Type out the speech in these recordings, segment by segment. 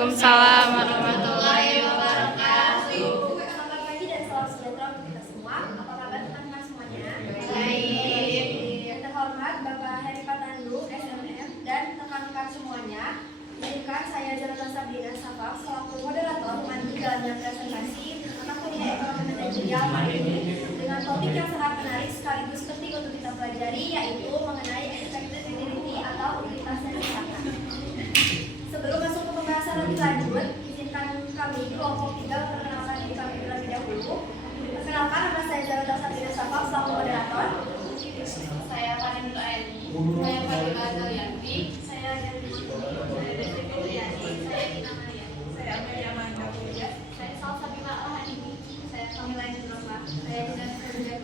Waalaikumsalam warahmatullahi wabarakatuh. Selamat pagi dan salam sejahtera untuk kita semua. Apa kabar teman-teman semuanya? Baik. Yang terhormat Bapak Heri Patandu, SMF, dan rekan-rekan semuanya. Izinkan saya Jonathan Sabrina Safaf selaku moderator memandu jalannya presentasi tentang kuliah ekonomi manajerial hari ini dengan topik yang sangat menarik sekaligus penting untuk kita pelajari, yaitu mengenai expected utility atau utilitas yang diharapkan. Sebelum masuk ke pembahasan lebih lanjut, izinkan kami di kelompok 3 memperkenalkan diri kami terlebih dahulu. Perkenalkan, nama saya Jonathan Sabrina Safaf selaku moderator. Saya Fadil Aini. Saya Fadila Zalianti. Saya Desi Fitriani. Saya Gina Maria. Saya Amelia Manda Kuliah. Saya Salsabila Al-Hanimi. Saya Kamila Indrofa. Saya Dina Serja.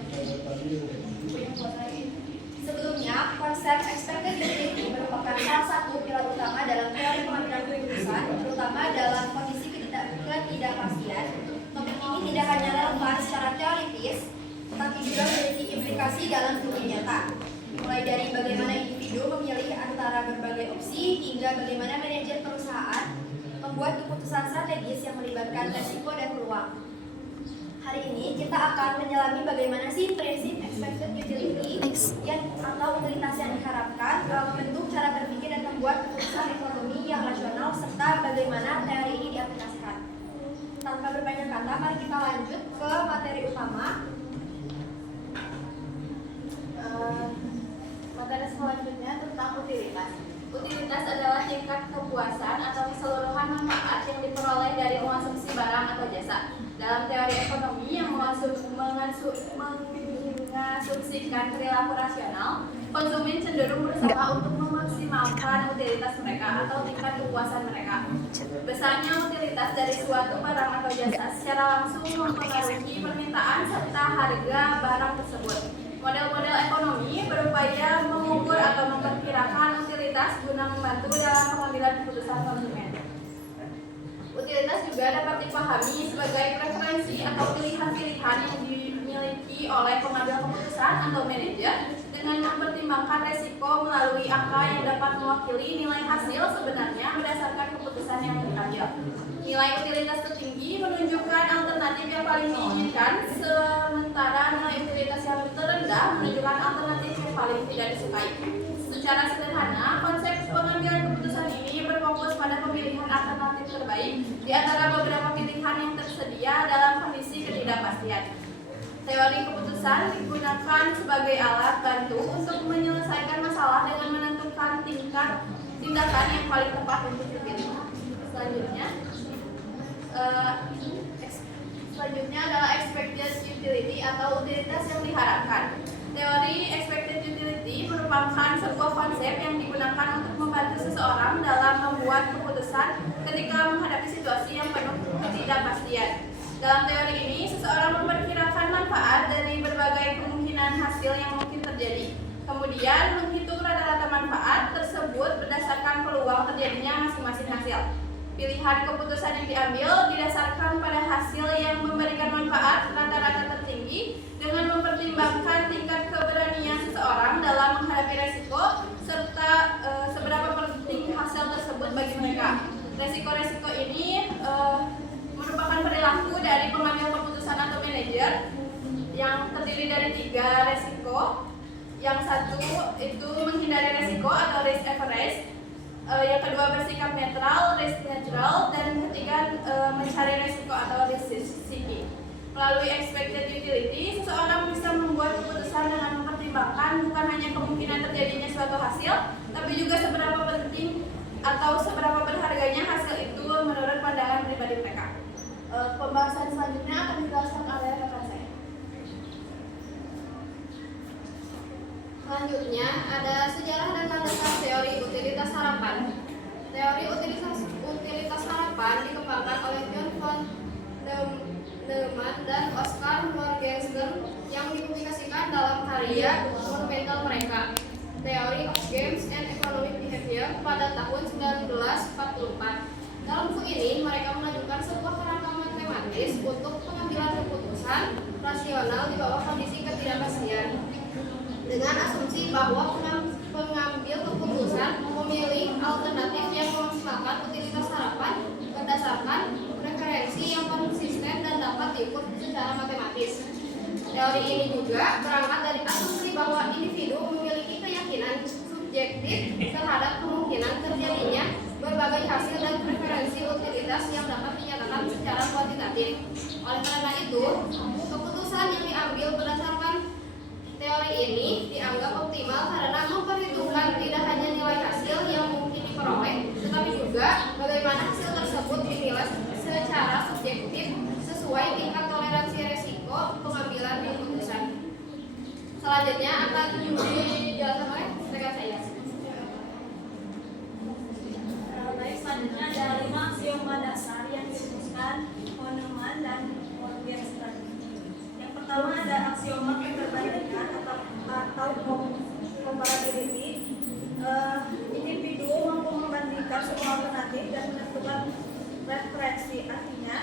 Sebelumnya, konsep expected utility merupakan salah satu pilar utama dalam teori pengambilan keputusan, terutama dalam kondisi ketidakpastian. Topik ini tidak hanya relevan secara teoritis, tetapi juga memiliki implikasi dalam dunia nyata. Mulai dari bagaimana individu memilih antara berbagai opsi, hingga bagaimana manajer perusahaan membuat keputusan strategis yang melibatkan resiko dan peluang. Hari ini kita akan menyelami bagaimana sih prinsip expected utility atau utilitas yang diharapkan membentuk cara berpikir dan membuat keputusan ekonomi yang rasional serta bagaimana teori ini diaplikasikan. Tanpa berbanyak kata, mari kita lanjut ke materi utama. Materi selanjutnya tentang utilitas. Utilitas adalah tingkat kepuasan atau keseluruhan manfaat yang diperoleh dari mengonsumsi barang atau jasa. Dalam teori ekonomi yang mengasumsikan perilaku rasional, konsumen cenderung berusaha untuk memaksimalkan utilitas mereka atau tingkat kepuasan mereka. Besarnya utilitas dari suatu barang atau jasa secara langsung mempengaruhi permintaan serta harga barang tersebut. Model-model ekonomi berupaya mengukur atau memperkirakan utilitas guna membantu dalam pengambilan keputusan konsumen. Utilitas juga dapat dipahami sebagai preferensi atau pilihan-pilihan yang dimiliki oleh pengambil keputusan atau manajer dengan mempertimbangkan resiko melalui angka yang dapat mewakili nilai hasil sebenarnya berdasarkan keputusan yang diambil. Nilai utilitas tertinggi menunjukkan alternatif yang paling diinginkan, sementara nilai utilitas yang terendah menunjukkan alternatif yang paling tidak disukai. Secara sederhana, konsep pengambilan keputusan ini berfokus pada pemilihan alternatif terbaik di antara beberapa pilihan yang tersedia dalam kondisi ketidakpastian. Teori keputusan digunakan sebagai alat bantu untuk menyelesaikan masalah dengan menentukan tindakan yang paling tepat untuk dipilih. Selanjutnya adalah expected utility atau utilitas yang diharapkan. Teori expected utility merupakan sebuah konsep yang digunakan untuk membantu seseorang dalam membuat keputusan ketika menghadapi situasi yang penuh ketidakpastian. Dalam teori ini, seseorang memperkirakan manfaat dari berbagai kemungkinan hasil yang mungkin terjadi. Kemudian, menghitung rata-rata manfaat tersebut berdasarkan peluang terjadinya masing-masing hasil. Pilihan keputusan yang diambil didasarkan pada hasil yang memberikan manfaat rata-rata tertinggi dengan mempertimbangkan tingkat keberanian seseorang dalam menghadapi resiko serta seberapa penting hasil tersebut bagi mereka. Resiko-resiko ini merupakan perilaku dari pengambil keputusan atau manajer yang terdiri dari 3 resiko. Yang satu itu menghindari resiko atau risk averse. Yang kedua bersikap netral, risk neutral, dan ketiga mencari resiko atau risk seeking. Melalui expected utility, seseorang bisa membuat keputusan dengan mempertimbangkan bukan hanya kemungkinan terjadinya suatu hasil, tapi juga seberapa penting atau seberapa berharganya hasil itu menurut pandangan pribadi mereka. Pembahasan selanjutnya akan dijelaskan oleh rekan saya. Selanjutnya ada sejarah dan landasan teori utilitas harapan. Teori utilitas harapan dikembangkan oleh John von Neumann dan Oscar Morgenstern yang dipublikasikan dalam karya monumental mereka, Theory of Games and Economic Behavior pada tahun 1944. Dalam buku ini, mereka mengajukan sebuah kerangka matematis untuk pengambilan keputusan rasional di bawah kondisi ketidakpastian, dengan asumsi bahwa pengambil keputusan memilih alternatif yang memaksimalkan utilitas harapan secara matematis. Teori ini juga berangkat dari asumsi bahwa individu memiliki keyakinan subjektif terhadap kemungkinan terjadinya berbagai hasil dan preferensi utilitas yang dapat dinyatakan secara kuantitatif. Oleh karena itu, keputusan yang diambil berdasarkan teori ini dianggap optimal karena memperhitungkan tidak hanya nilai hasil yang mungkin diperoleh, tetapi juga bagaimana hasil tersebut dinilai secara subjektif sesuai tingkat toleransi resiko pengambilan keputusan. Selanjutnya akan dijelaskan oleh rekan saya. Baik, selanjutnya ada 5 aksioma dasar yang dirumuskan Kahneman dan Morgenstern. Yang pertama ada aksioma keterbandingan atau comparability. Individu mampu membandingkan semua alternatif dan menentukan referensi. Artinya,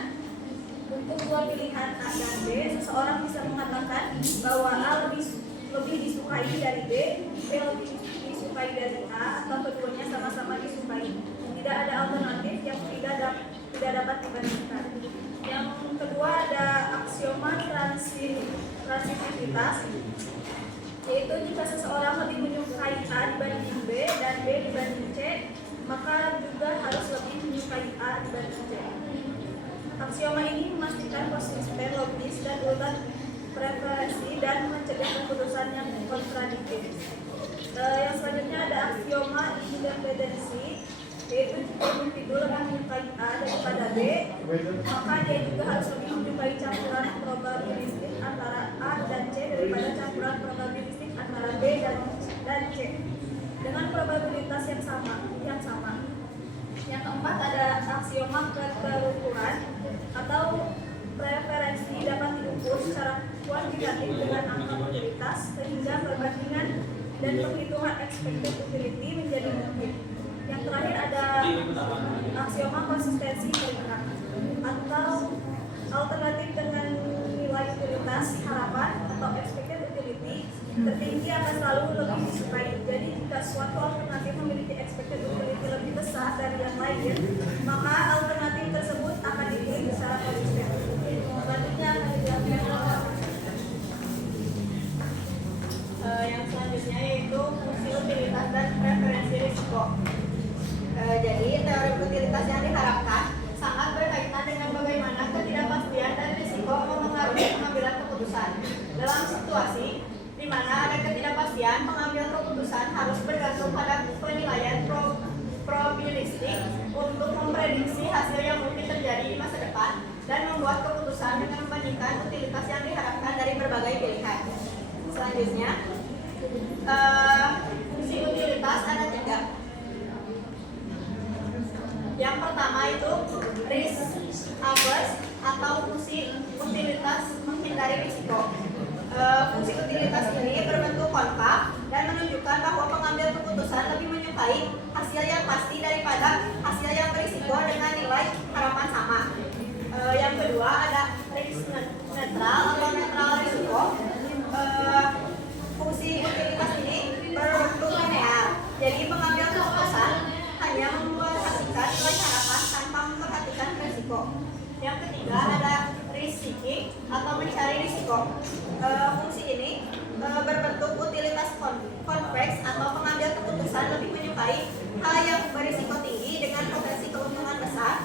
untuk dua pilihan A dan B, seseorang bisa mengatakan bahwa A lebih disukai dari B lebih disukai dari A, atau keduanya sama-sama disukai. Tidak ada alternatif yang tidak dapat dibandingkan. Yang kedua ada aksioma transitivitas, yaitu jika seseorang lebih menyukai A dibanding B dan B dibanding C, maka juga harus lebih menyukai A dibanding C. Aksioma ini memastikan konsisten logis dan urutan preferensi dan mencegah keputusan yang kontradiktif. Yang selanjutnya ada aksioma independensi, yaitu jika individu lebih menyukai A daripada B, maka dia juga harus lebih menyukai campuran probabilistik antara A dan C daripada campuran probabilistik antara B dan C dengan probabilitas yang sama. Yang keempat ada aksioma keterukuran atau preferensi dapat diukur secara kuantitatif dengan angka probabilitas sehingga perbandingan dan penghitungan expected utility menjadi mungkin. Yang terakhir ada aksioma konsistensi peringkat atau alternatif dengan nilai utilitas harapan atau expected utility tertinggi akan selalu lebih disukai. Jadi jika suatu alternatif memiliki expected utility lebih besar dari yang lain, maka alternatif tersebut akan dipilih secara konsisten. Selanjutnya akan dijelaskan yang selanjutnya yaitu fungsi utilitas dan preferensi risiko. Jadi teori utilitas yang diharapkan sangat berkaitan dengan bagaimana ketidakpastian dan risiko mempengaruhi pengambilan keputusan. Dalam situasi di mana ada ketidakpastian, pengambilan keputusan harus bergantung pada penilaian probabilistik untuk memprediksi hasil yang mungkin terjadi di masa depan dan membuat keputusan dengan membandingkan utilitas yang diharapkan dari berbagai pilihan. Selanjutnya, fungsi utilitas ada 3. Yang pertama itu risk averse atau fungsi utilitas menghindari risiko. Fungsi utilitas ini berbentuk konkav dan menunjukkan bahwa pengambil keputusan lebih menyukai hasil yang pasti daripada hasil yang berisiko dengan nilai harapan sama. Yang kedua ada risk netral atau netral risiko. Fungsi utilitas ini berbentuk linear. Jadi pengambil keputusan hanya memperhatikan nilai harapan tanpa memperhatikan risiko. Yang ketiga ada risk seeking atau mencari risiko. Fungsi ini berbentuk utilitas konveks atau pengambil keputusan lebih menyukai hal yang berisiko tinggi dengan potensi keuntungan besar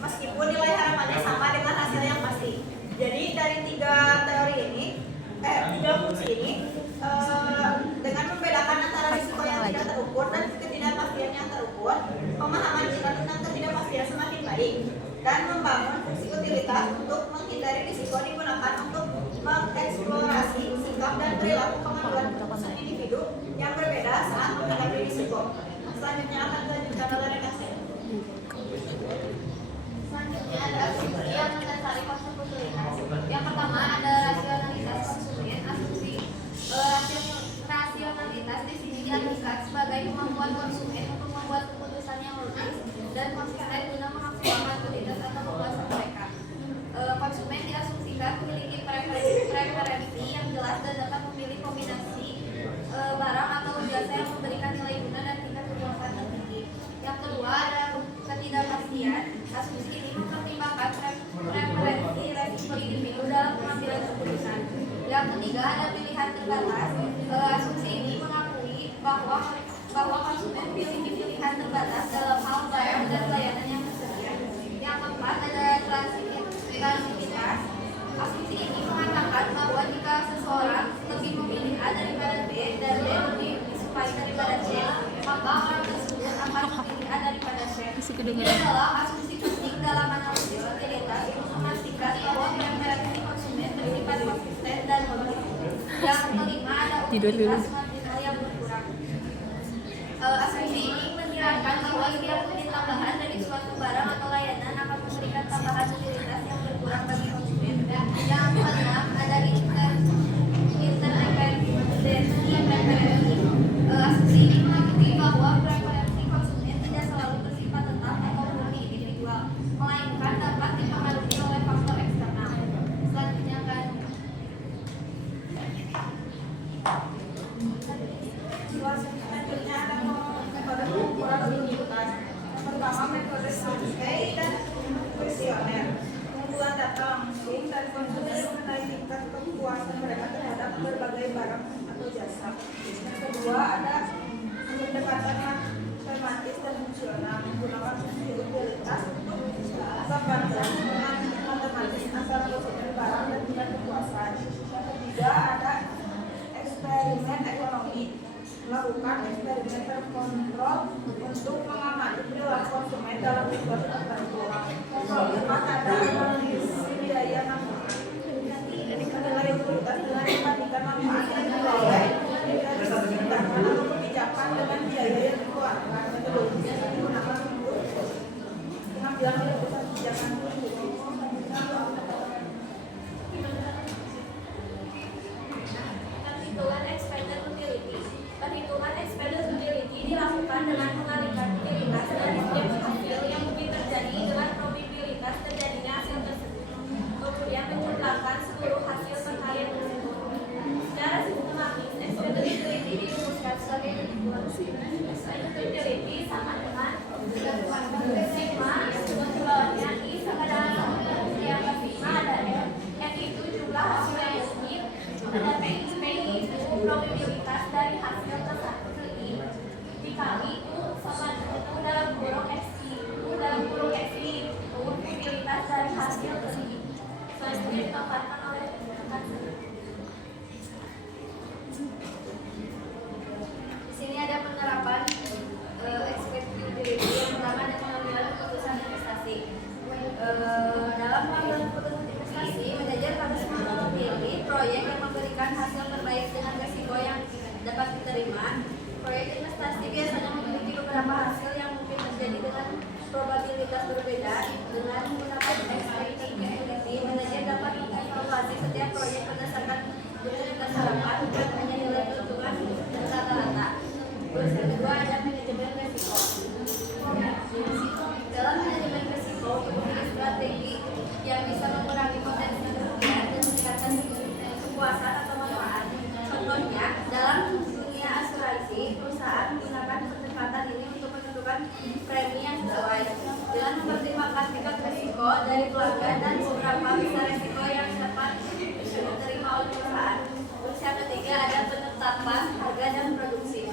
meskipun nilai harapannya sama dengan hasil yang pasti. Jadi dari tiga fungsi ini dengan membedakan antara risiko yang tidak terukur dan ketidakpastian yang terukur, pemahaman kita tentang ketidakpastian semakin baik dan membangun fungsi utilitas untuk menghindari risiko digunakan untuk mengeksplorasi sikap dan perilaku pengambilan keputusan individu yang berbeda saat menghadapi risiko. Selanjutnya akan dilanjutkan oleh rekan saya. Selanjutnya ada asumsi yang mendasari konsep utilitas. Yang pertama ada rasionalitas konsumen. Asumsi rasionalitas di sini diartikan sebagai kemampuan konsumen untuk membuat keputusan yang logis dan konsisten guna memaksimalkan utilitas atau kepuasan mereka. Konsumen diasumsikan memiliki preferensi yang jelas dan dapat memilih kombinasi ketiga ada pilihan terbatas. Asumsi ini mengakui bahwa konsumen memiliki pilihan terbatas dalam hal barang dan layanan yang tersedia. Yang keempat ada transivitas. Asumsi ini mengatakan bahwa jika seseorang lebih memilih A daripada B dan B lebih disukai daripada C, maka orang tersebut akan memilih A daripada C. Ini adalah asumsi penting dalam analisis utilitas untuk memastikan bahwa preferensi konsumen bersifat konsisten dan logis. Yang kelima ada utilitas marginal yang berkurang. Asumsi ini menyiratkan bahwa setiap unit tambahan dari suatu barang atau layanan akan memberikan tambahan utilitas yang berkurang bagi konsumen. Yang keenam ada interpreferensi. Asumsi ini mengakui bahwa preferensi konsumen tidak selalu bersifat tetap atau murni individual, melainkan dapat dipengaruhi oleh faktor eksternal. Selanjutnya akan Selanjutnya ada metode pengukuran utilitas. Pertama, metode survei dan kuesioner. Pengumpulan data langsung dari konsumen mengenai tingkat kepuasan mereka terhadap berbagai barang atau jasa. Yang kedua, ada pendekatan matematis dan fungsional, menggunakan fungsi utilitas untuk membandingkan matematis antara konsumen barang dan tingkat kepuasan. Yang ketiga, ada eksperimen ekonomi, melakukan eksperimen terkontrol untuk mengamati perilaku konsumen dalam situasi tertentu. Yang keempat ada analisis biaya manfaat, menilai utilitas dengan membandingkan manfaat dan biaya dari tindakan atau kebijakan dengan biaya yang dikeluarkan. Metodologi yang digunakan untuk pengambilan keputusan kebijakan. Perhitungan expected utility dilakukan dengan mengalihkan utilitas dari setiap hasil yang mungkin terjadi dengan probabilitas terjadinya hasil tersebut, kemudian menjumlahkan seluruh hasil terkait tersebut. Secara sistematis, expected utility dirumuskan sebagai berikut. Expected utility sama dengan sigma yang bawahnya I sama dengan yang sigma ada N itu jumlah hasil yang mungkin, ada P itu probabilitas dari hasil tersebut I dikali U sama U dalam kurung XI. U dalam kurung XI itu probabilitas dari hasil tersebut. Selanjutnya dipaparkan oleh di sini ada penerapan expected utility. Yang pertama ada pengambilan keputusan investasi. Dalam pengambilan keputusan investasi, manajer harus memilih proyek yang memberikan hasil terbaik dengan risiko yang dapat diterima. Proyek investasi biasanya memiliki beberapa hasil yang mungkin terjadi dengan probabilitas berbeda. Dengan menggunakan expected utility, manajer dapat mengevaluasi setiap proyek berdasarkan utilitas harapan dan hanya nilai keuntungan dan rata-rata. Terus yang kedua ada manajemen risiko. Dalam manajemen risiko, memiliki strategi yang bisa mengurangi potensi kerugian dan meningkatkan kepuasan atau manfaat. Contohnya, dalam dunia asuransi, perusahaan menggunakan pendekatan ini untuk menentukan premi yang sesuai dengan mempertimbangkan tingkat risiko dari pelanggan dan seberapa besar risiko yang dapat diterima oleh perusahaan. Terus yang ketiga ada penetapan harga dan produksi.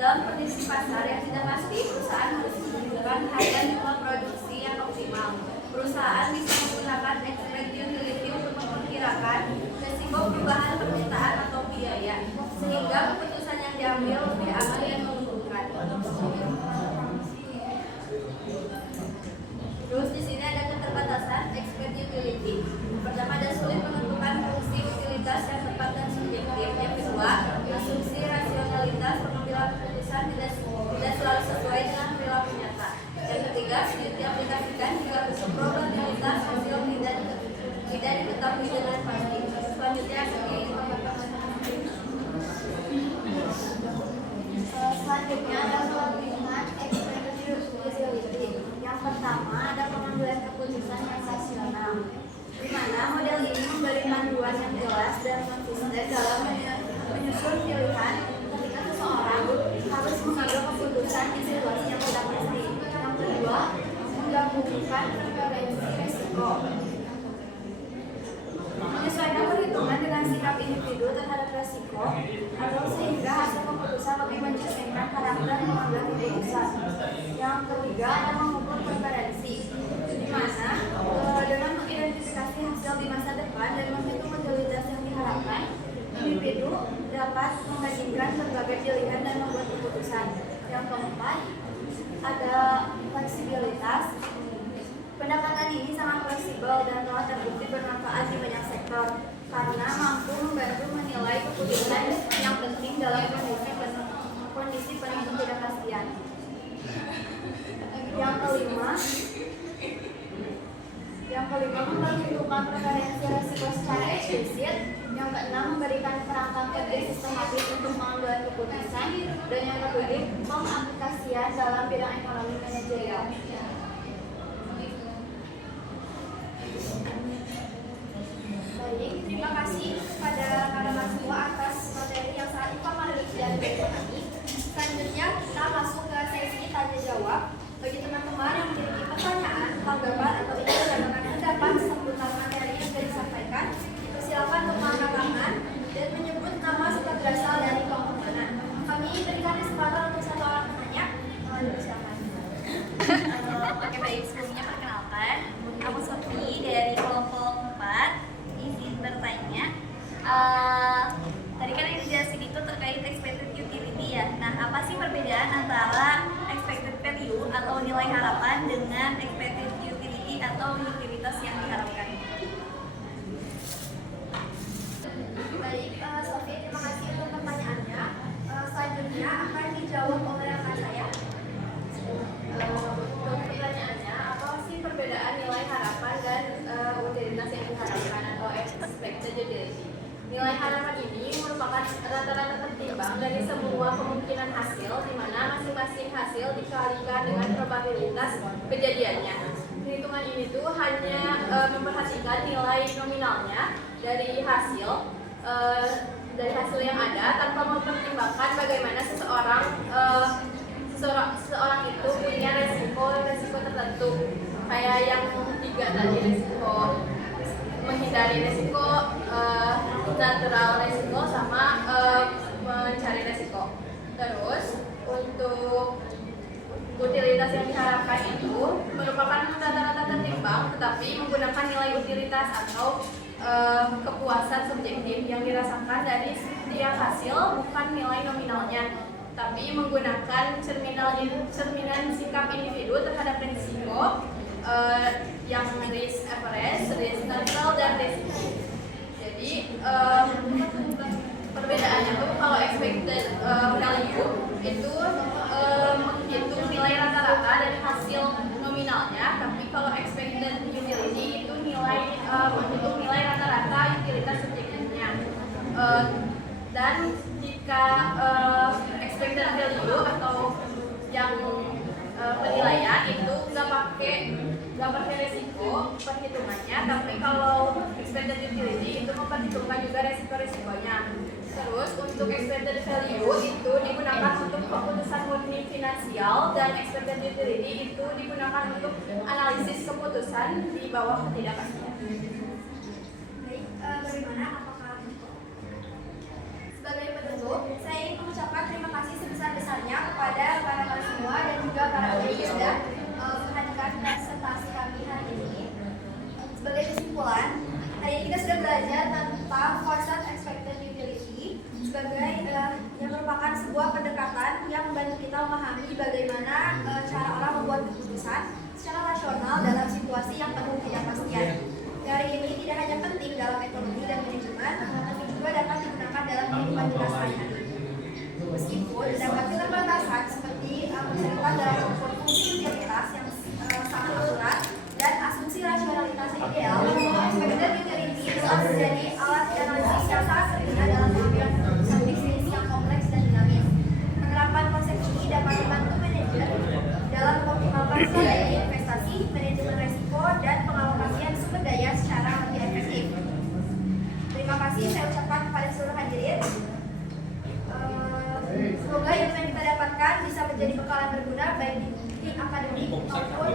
Dalam kondisi pasar yang tidak pasti, perusahaan harus menentukan harga jumlah produksi yang optimal. Perusahaan bisa menggunakan expected utility untuk memperkirakan risiko perubahan permintaan atau biaya, sehingga keputusan yang diambil lebih aman dan menguntungkan. Terus di sini ada keterbatasan expected utility. Pertama ada sulit menentukan fungsi utilitas yang tepat dan subjektif. Yang kedua, asumsi rasionalitas pengambilan keputusan tidak selalu sesuai dengan perilaku nyata. Yang ketiga, sulit diaplikasikan jika probabilitas hasil tidak diketahui dengan pasti. Selanjutnya ada pemilihan expected utility. Yang pertama ada pengambilan keputusan yang rasional, di mana model ini memberi panduan yang jelas dan konsisten dalam menyusun pilihan ketika seseorang harus mengambil keputusan di situasi yang tidak pasti. Yang kedua, menggabungkan preferensi risiko, menyesuaikan perhitungan dengan sikap individu pengambilan keputusan. Yang ketiga ada mengukur preferensi, di mana dengan mengidentifikasi hasil di masa depan dan menghitung utilitas yang diharapkan, individu dapat membandingkan berbagai pilihan dan membuat keputusan. Yang keempat ada fleksibilitas. Pendekatan ini sangat fleksibel dan telah terbukti bermanfaat di banyak sektor karena mampu membantu menilai keputusan yang penting dalam kondisi penuh ketidakpastian. Yang kelima memperhitungkan preferensi resiko secara eksplisit. Yang keenam memberikan kerangka kerja sistematis untuk mengambil keputusan. Dan yang ketujuh pengaplikasian dalam bidang ekonomi manajerial. Baik, terima kasih kepada para semua atas materi yang sangat informatif dan bermanfaat. Selanjutnya kita masuk ke sesi tanya jawab. Bagi teman-teman yang memiliki pertanyaan, tanggapan atau ingin menyampaikan pendapat seputar materi yang sudah disampaikan, silakan untuk mengangkat tangan dan menyebut nama serta berasal dari kelompok mana. Kami berikan kesempatan untuk satu orang penanya. Silakan. Oke baik, sebelumnya perkenalkan, aku Sofi dari kelompok 4. Izin bertanya, tadi kan yang dijelasin itu terkait expected utility ya. Nah, apa sih perbedaan antara expected value atau nilai harapan dengan expected utility atau utilitas yang diharapkan? Baik, Sofi, terima kasih untuk pertanyaannya. Selanjutnya akan dijawab oleh rekan saya. Untuk pertanyaannya, apa sih perbedaan nilai harapan dan utilitas yang diharapkan atau expected utility? Nilai harapan ini merupakan rata-rata tertimbang dari semua kemungkinan hasil, di mana masing-masing hasil dikalikan dengan probabilitas kejadiannya. Perhitungan ini tuh hanya memperhatikan nilai nominalnya dari hasil yang ada tanpa mempertimbangkan bagaimana seseorang itu punya resiko tertentu, kayak yang 3 tadi, resiko menghindari resiko, natural resiko, sama mencari resiko. Terus untuk utilitas yang diharapkan itu merupakan rata-rata tertimbang tetapi menggunakan nilai utilitas atau kepuasan subjektif yang dirasakan dari setiap hasil, bukan nilai nominalnya, tapi menggunakan cerminan sikap individu terhadap risiko, yang risk average, risk neutral, dan risiko. Jadi perbedaannya tuh kalau expected value itu menghitung nilai rata-rata dari hasil nominalnya, tapi kalau expected utility itu menghitung nilai rata-rata utilitas subjektifnya. Dan jika expected value atau yang penilaian itu nggak pakai resiko perhitungannya, tapi kalau expected utility itu memperhitungkan juga resiko-resikonya. Terus untuk expected value itu digunakan untuk keputusan murni finansial dan expected utility itu digunakan untuk analisis keputusan di bawah ketidakpastian. Baik, bagaimana? Apakah sebagai penutup, saya ingin mengucapkan terima kasih sebesar-besarnya kepada para semua dan juga para ahli yang sudah menghadirkan presentasi kami hari ini. Sebagai kesimpulan, hari ini kita sudah belajar tentang konsep expected utility sebagai yang merupakan sebuah pendekatan yang membantu kita memahami bagaimana cara orang membuat keputusan secara rasional dalam situasi yang penuh ketidakpastian. Teori ini tidak hanya penting dalam ekonomi dan manajemen, tapi juga dapat digunakan dalam kehidupan kita sehari-hari. Meskipun terdapat keterbatasan seperti terdapat dalam fungsi utilitas yang sangat akurat dan asumsi rasionalitas yang ideal, expected utility telah menjadi alat analisis yang sangat berguna dalam pengambilan keputusan bisnis yang kompleks dan dinamis. Penerapan konsep ini dapat membantu manajer dalam mengoptimalkan strategi investasi, manajemen resiko, dan pengalokasian sumber daya secara lebih efektif. Terima kasih saya ucapkan kepada seluruh hadirin. Semoga ilmu yang kita dapatkan bisa menjadi bekal yang berguna baik di akademik maupun